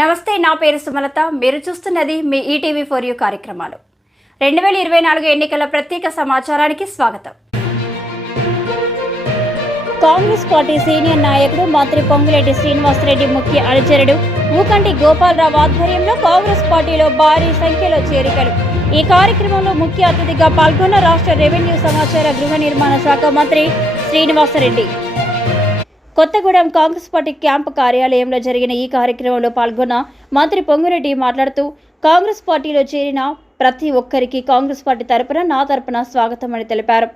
నమస్తే, నా పేరు సుమలత. మీరు చూస్తున్నది మీ ఈటీవీ ఫర్ యూ కార్యక్రమాలు. 2024 ఎన్నికల ప్రత్యేక సమాచారానికి స్వాగతం. కాంగ్రెస్ పార్టీ సీనియర్ నాయకుడు మంత్రి పొంగులేటి శ్రీనివాసరెడ్డి ముఖ్య అనుచరుడు ఊకంటి గోపాలరావు ఆధ్వర్యంలో కాంగ్రెస్ పార్టీలో భారీ సంఖ్యలో చేరికలు. ఈ కార్యక్రమంలో ముఖ్య అతిథిగా పాల్గొన్న రాష్ట్ర రెవెన్యూ సమాచార గృహ నిర్మాణ శాఖ మంత్రి శ్రీనివాసరెడ్డి. కొత్తగూడెం కాంగ్రెస్ పార్టీ క్యాంపు కార్యాలయంలో జరిగిన ఈ కార్యక్రమంలో పాల్గొన్న మంత్రి పొంగురెడ్డి మాట్లాడుతూ, కాంగ్రెస్ పార్టీలో చేరిన ప్రతి ఒక్కరికి కాంగ్రెస్ పార్టీ తరపున నా తరపున స్వాగతం అని తెలిపారు.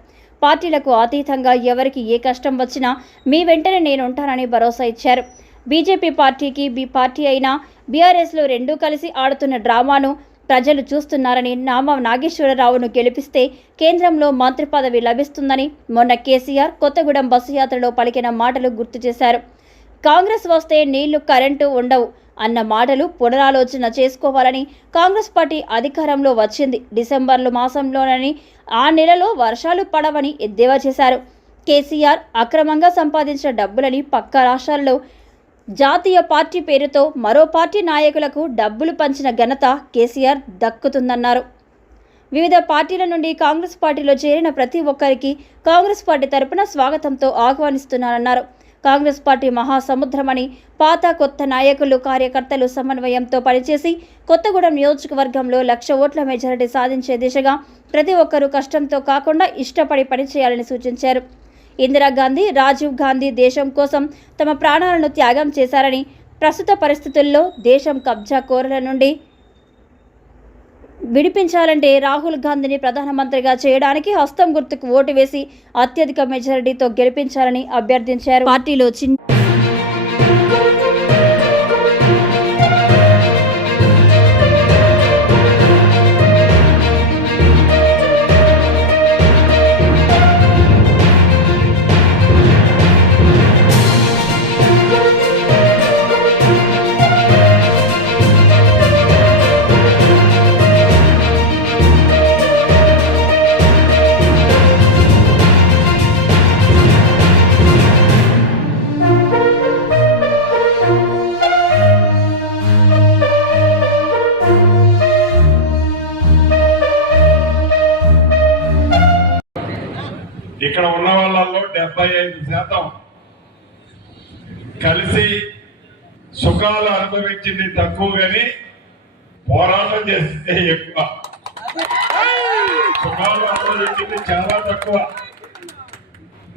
పార్టీలకు అతీతంగా ఎవరికి ఏ కష్టం వచ్చినా మీ వెంటనే నేనుంటానని భరోసా ఇచ్చారు. బీజేపీ పార్టీకి పార్టీ అయినా బీఆర్ఎస్లో రెండూ కలిసి ఆడుతున్న డ్రామాను ప్రజలు చూస్తున్నారని, నామా నాగేశ్వరరావును గెలిపిస్తే కేంద్రంలో మంత్రి పదవి లభిస్తుందని మొన్న కేసీఆర్ కొత్తగూడెం బస్సు యాత్రలో పలికిన మాటలు గుర్తు చేశారు. కాంగ్రెస్ వస్తే నీళ్లు, కరెంటు ఉండవు అన్న మాటలు పునరాలోచన చేసుకోవాలని, కాంగ్రెస్ పార్టీ అధికారంలో వచ్చింది డిసెంబర్ మాసంలోనని, ఆ నెలలో వర్షాలు పడవని ఎద్దేవా చేశారు. కేసీఆర్ అక్రమంగా సంపాదించిన డబ్బులని పక్క రాష్ట్రాల్లో జాతీయ పార్టీ పేరుతో మరో పార్టీ నాయకులకు డబ్బులు పంచిన ఘనత కేసీఆర్ దక్కుతుందన్నారు. వివిధ పార్టీల నుండి కాంగ్రెస్ పార్టీలో చేరిన ప్రతి ఒక్కరికి కాంగ్రెస్ పార్టీ తరపున స్వాగతంతో ఆహ్వానిస్తున్నారన్నారు. కాంగ్రెస్ పార్టీ మహాసముద్రమని, పాత కొత్త నాయకులు, కార్యకర్తలు సమన్వయంతో పనిచేసి కొత్తగూడెం నియోజకవర్గంలో 1,00,000 ఓట్ల మెజారిటీ సాధించే దిశగా ప్రతి ఒక్కరూ కష్టంతో కాకుండా ఇష్టపడి పనిచేయాలని సూచించారు. ఇందిరాగాంధీ, రాజీవ్ గాంధీ దేశం కోసం తమ ప్రాణాలను త్యాగం చేశారని, ప్రస్తుత పరిస్థితుల్లో దేశం కబ్జా కోరల నుండి విడిపించాలంటే రాహుల్ గాంధీని ప్రధానమంత్రిగా చేయడానికి హస్తం గుర్తుకు ఓటు వేసి అత్యధిక మెజారిటీతో గెలిపించాలని అభ్యర్థించారు. పార్టీలో ఇక్కడ ఉన్న వాళ్ళల్లో 75% కలిసి సుఖాలు అనుభవించింది తక్కువ, కానీ పోరాటం చేస్తే ఎక్కువ. సుఖాలు అనుభవించింది చాలా తక్కువ,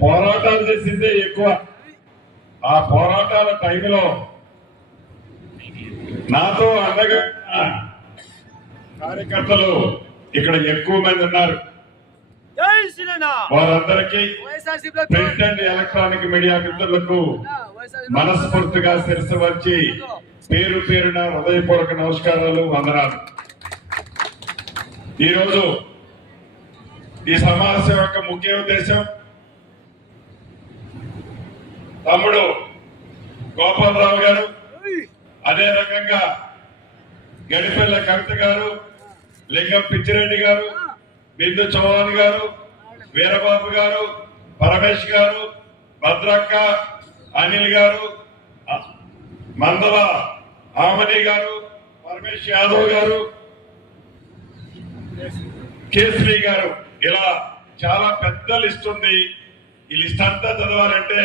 పోరాటాలు చేసిందే ఎక్కువ. ఆ పోరాటాల టైంలో నాతో అండగా కార్యకర్తలు ఇక్కడ ఎక్కువ మంది ఉన్నారు. వారందరికీ ప్రింట్ అండ్ ఎలక్ట్రానిక్ మీడియా మిత్రులకు మనస్ఫూర్తిగా శిరస్సు వచ్చి పేరు పేరున హృదయపూర్వక నమస్కారాలు, వందనాలు. ఈరోజు ఈ సమావేశం యొక్క ముఖ్య ఉద్దేశం తమ్ముడు గోపాలరావు గారు, అదే రకంగా గడిపెల్ల కవిత గారు, లింగం పిచ్చిరెడ్డి గారు, బిందు చౌహాన్ గారు, వీరబాబు గారు, పరమేష్ గారు, భద్రక్క, అనిల్ గారు, మందల ఆమని గారు, పరమేష్ యాదవ్ గారు, కేసరి గారు, ఇలా చాలా పెద్ద లిస్ట్ ఉంది. ఈ లిస్ట్ అంతా చదవాలంటే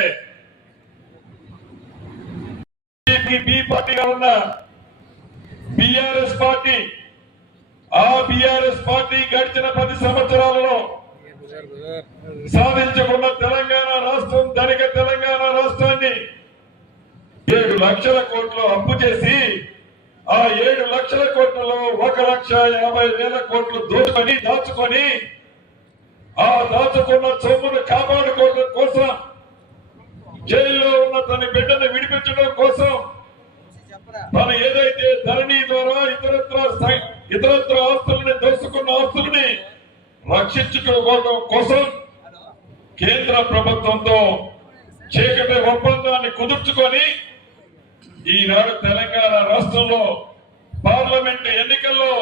బి పార్టీగా ఉన్న బిఆర్ఎస్ పార్టీ, ఆ బిఆర్ఎస్ పార్టీ గడిచిన 10 సంవత్సరాలలో సాధించుకున్న తెలంగాణ రాష్ట్రం, ధనిక తెలంగాణ రాష్ట్రాన్ని 7 లక్షల కోట్లు అప్పు చేసి, ఆ 7 లక్షల కోట్లలో 1,50,000 కోట్లు దాచుకొని ఆ దాచుకున్న సొమ్మును కాపాడుకోవడం కోసం, జైల్లో ఉన్న తన బిడ్డను విడిపించడం కోసం, తను ఏదైతే ధరణి ద్వారా ఇతరత్ర ఆస్తులని దోసుకున్న ఆస్తులని రక్షించుకోవడం కోసం కేంద్ర ప్రభుత్వంతో చీకటి ఒప్పందాన్ని కుదుర్చుకొని ఈనాడు తెలంగాణ రాష్ట్రంలో పార్లమెంట్ ఎన్నికల్లో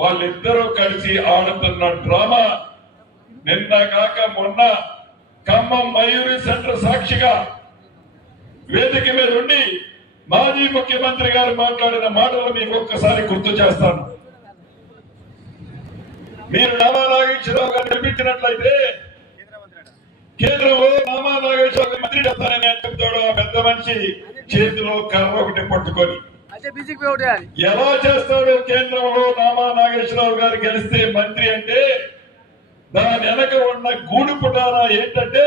వాళ్ళిద్దరూ కలిసి ఆడుతున్న డ్రామా నిన్న కాక మొన్న ఖమ్మం మయూరి సెంటర్ సాక్షిగా వేదిక మీద ఉండి మాజీ ముఖ్యమంత్రి గారు మాట్లాడిన మాటలు మీకు ఒక్కసారి గుర్తు చేస్తాను. మీరు నామా నాగేశ్వరరావు గారు గెలిపించినట్లయితే కేంద్రంలో నామా నాగేశ్వరరావు గారు మంత్రి చేస్తానని చెప్తాడు ఆ పెద్ద మనిషి చేతిలో కర్ర ఒకటి పట్టుకొని. ఎలా చేస్తాడు కేంద్రంలో నామా నాగేశ్వరరావు గారు గెలిస్తే మంత్రి అంటే దాని వెనక ఉన్న గూడు పుటారా ఏంటంటే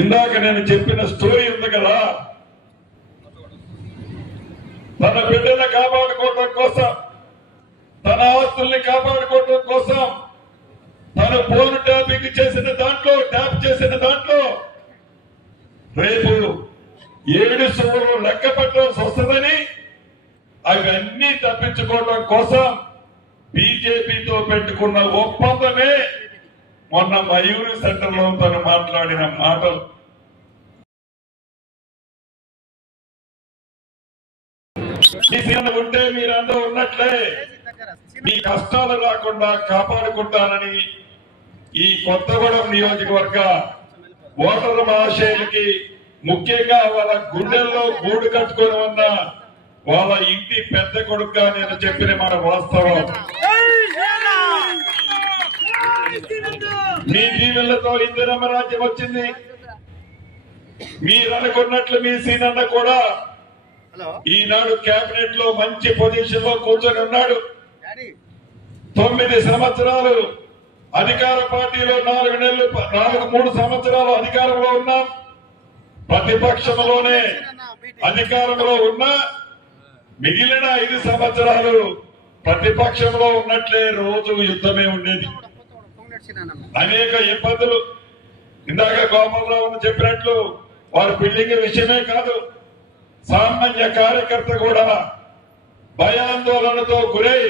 ఇందాక నేను చెప్పిన స్టోరీ ఉంది కదా, తన బిడ్డను కాపాడుకోవడం కోసం, తన ఆస్తుల్ని కాపాడుకోవడం కోసం తను ఫోన్ ట్యాప్ చేసిన దాంట్లో రేపు 7 సోలు లెక్క పెట్టాల్సి వస్తుందని అవన్నీ తప్పించుకోవడం కోసం బీజేపీతో పెట్టుకున్న ఒప్పందమే మొన్న మయూరి సెంటర్ లో తను మాట్లాడిన మాటలు. ఉంటే మీరందరూ ఉన్నట్లే మీ కష్టాలు రాకుండా కాపాడుకుంటానని ఈ కొత్తగూడెం నియోజకవర్గ ఓటరు మహాశయులకి, ముఖ్యంగా వాళ్ళ గుండెల్లో గూడు కట్టుకొని ఉన్న వాళ్ళ ఇంటి పెద్ద కొడుకుగా నేను చెప్పిన మాట వాస్తవం. మీ దీవెళ్లతో ఇందిరమ్మ రాజ్యం వచ్చింది. మీరు అనుకున్నట్లు మీ సీనన్న కూడా ఈనాడు కేబినెట్ లో మంచి పొజిషన్ లో కూర్చొని ఉన్నాడు. 9 సంవత్సరాలు అధికార పార్టీలో 3 సంవత్సరాలు అధికారంలో ఉన్నాం. ప్రతిపక్షంలోనే అధికారంలో ఉన్నా మిగిలిన 5 సంవత్సరాలు ప్రతిపక్షంలో ఉన్నట్లే రోజు యుద్ధమే ఉండేది. అనేక ఇబ్బందులు. ఇందాక గోపాలరావు చెప్పినట్లు వారి బిల్డింగ్ విషయమే కాదు, సామాన్య కార్యకర్త కూడా భయాందోళనతో గురై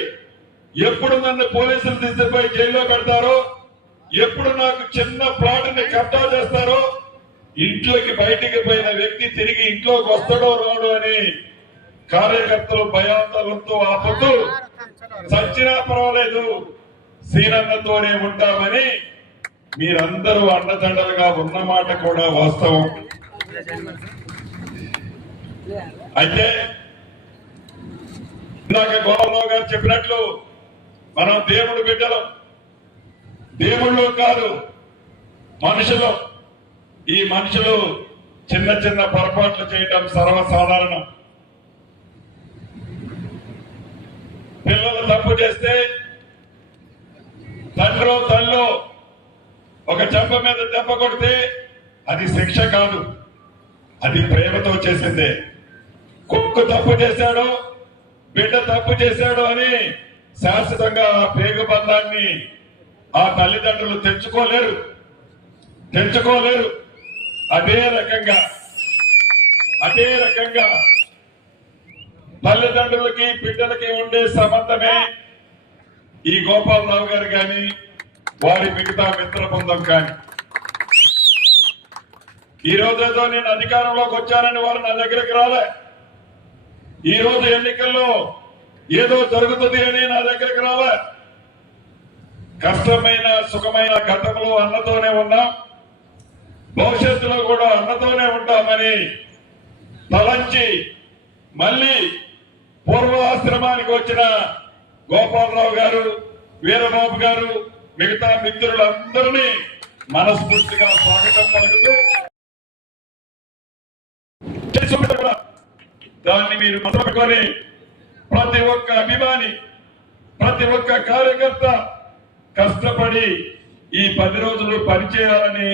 ఎప్పుడు నన్ను పోలీసులు తీసుకుపోయి జైల్లో పెడతారో, ఎప్పుడు నాకు చిన్న ప్లాట్ని కబ్జా చేస్తారో, ఇంట్లోకి బయటికి పోయిన వ్యక్తి తిరిగి ఇంట్లోకి వస్తాడో రాడు అని కార్యకర్తలు భయాందోళనతో ఆపొద్దు, చచ్చినా పర్వాలేదు సీనన్నతోనే ఉంటామని మీరందరూ అండదండలుగా ఉన్నమాట కూడా వాస్తవం. అయితే ఇందాక గోపాలరావు గారు చెప్పినట్లు మనం దేవుడు బిడ్డలం, దేవుళ్ళు కాదు మనుషులు. ఈ మనుషులు చిన్న చిన్న పొరపాట్లు చేయటం సర్వసాధారణం. పిల్లలు తప్పు చేస్తే తండ్రో తల్లో ఒక చెంప మీద దెబ్బ కొడితే అది శిక్ష కాదు, అది ప్రేమతో చేసిందే. కుక్క తప్పు చేశాడు, బిడ్డ తప్పు చేశాడు అని శాశ్వతంగా ఆ పేగ బంధాన్ని ఆ తల్లిదండ్రులు తెంచుకోలేరు. అదే రకంగా తల్లిదండ్రులకి బిడ్డలకి ఉండే సంబంధమే ఈ గోపాలరావు గారు కానీ వారి మిగతా మిత్ర బృందం కానీ. ఈ రోజేదో నేను అధికారంలోకి వచ్చానని వారు నా దగ్గరికి రాలే. ఈ రోజు ఎన్నికల్లో ఏదో జరుగుతుంది అని నా దగ్గరికి రాలే. కష్టమైన సుఖమైన గతంలో అన్నతోనే ఉన్నాం, భవిష్యత్తులో కూడా అన్నతోనే ఉంటామని తలంచి మళ్ళీ పూర్వాశ్రమానికి వచ్చిన గోపాలరావు గారు, వీరబాబు గారు, మిగతా మిత్రులందరినీ మనస్ఫూర్తిగా స్వాగతం పలుకుతూ దాన్ని మీరు మొదలుకొని ప్రతి ఒక్క అభిమాని, ప్రతి ఒక్క కార్యకర్త కష్టపడి ఈ 10 రోజులు పనిచేయాలని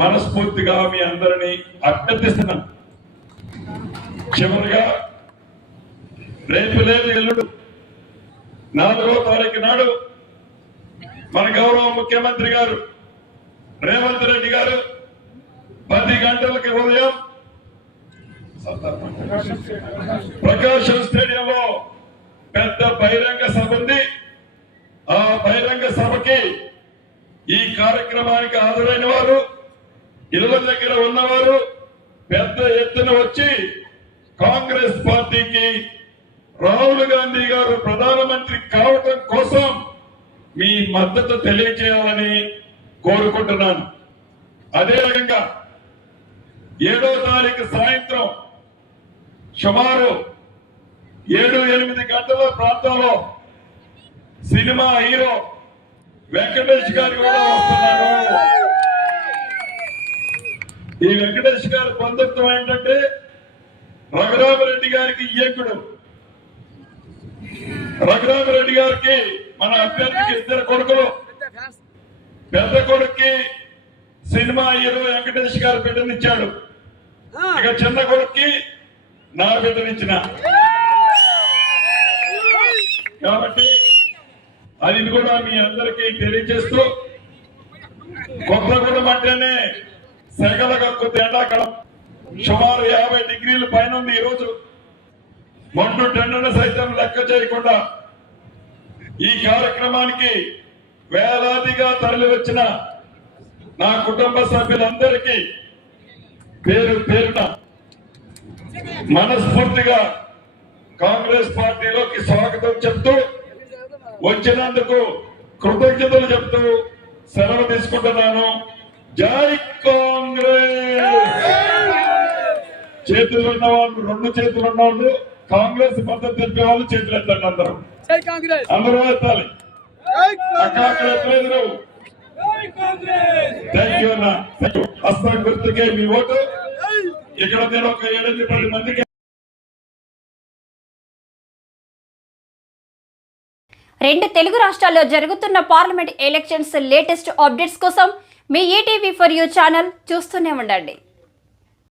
మనస్ఫూర్తిగా మీ అందరినీ అభ్యర్థిస్తున్నాం. చివరిగా రేపు లేదు ఎల్లుండి 4వ తారీఖు నాడు మన గౌరవ ముఖ్యమంత్రి గారు రేవంత్ రెడ్డి గారు 10 గంటలకి ఉదయం ప్రకాశం స్టేడియంలో పెద్ద బహిరంగ సభ ఉంది. ఆ బహిరంగ సభకి ఈ కార్యక్రమానికి హాజరైన వారు, ఇళ్ల దగ్గర ఉన్నవారు పెద్ద ఎత్తున వచ్చి కాంగ్రెస్ పార్టీకి రాహుల్ గాంధీ గారు ప్రధానమంత్రి కావటం కోసం మీ మద్దతు తెలియజేయాలని కోరుకుంటున్నాను. అదే రకంగా 7వ తారీఖు సాయంత్రం సుమారు 7-8 గంటల ప్రాంతంలో సినిమా హీరో వెంకటేష్ గారు కూడా వస్తున్నారు. ఈ వెంకటేష్ గారి బంధుత్వం ఏంటంటే రఘురామరెడ్డి గారికి ఇయ్యకుడు. రఘురామరెడ్డి గారికి మన అభ్యర్థికి 2 కొడుకులు. పెద్ద కొడుక్కి సినిమా హీరో వెంకటేష్ గారు బిడ్డనిచ్చాడు. ఇక చిన్న కొడుక్కి నా బిడ్డనిచ్చిన. కాబట్టి అది కూడా మీ అందరికీ తెలియజేస్తూ, కొత్తగూడెం అంటేనే సెగల కక్కుతే ఎండాకాలం సుమారు 50 డిగ్రీల పైన ఉంది. ఈరోజు మండు టెండను సైతం లెక్క చేయకుండా ఈ కార్యక్రమానికి వేలాదిగా తరలి వచ్చిన నా కుటుంబ సభ్యులందరికీ పేరు పేరున మనస్ఫూర్తిగా కాంగ్రెస్ పార్టీలోకి స్వాగతం చెప్తూ, వచ్చినందుకు కృతజ్ఞతలు చెప్తూ సెలవు తీసుకుంటున్నాను. జై కాంగ్రెస్. చేతులు ఉన్న వాళ్ళు, 2 చేతులు ఉన్న వాళ్ళు, కాంగ్రెస్ మద్దతు తెలిపే వాళ్ళు చేతులు ఎత్తండి. అందరూ ఎత్తాలి. ఎత్తలేదు. థ్యాంక్ యూ అన్న. హస్తం గుర్తుకే మీ ఓటు. ఇక్కడ నేను ఒక 7-10 మందికి. 2 తెలుగు రాష్ట్రాల్లో జరుగుతున్న పార్లమెంట్ ఎలక్షన్స్ లేటెస్ట్ అప్డేట్స్ కోసం మీ ఈటీవీ ఫర్ యూ ఛానల్ చూస్తూనే ఉండండి.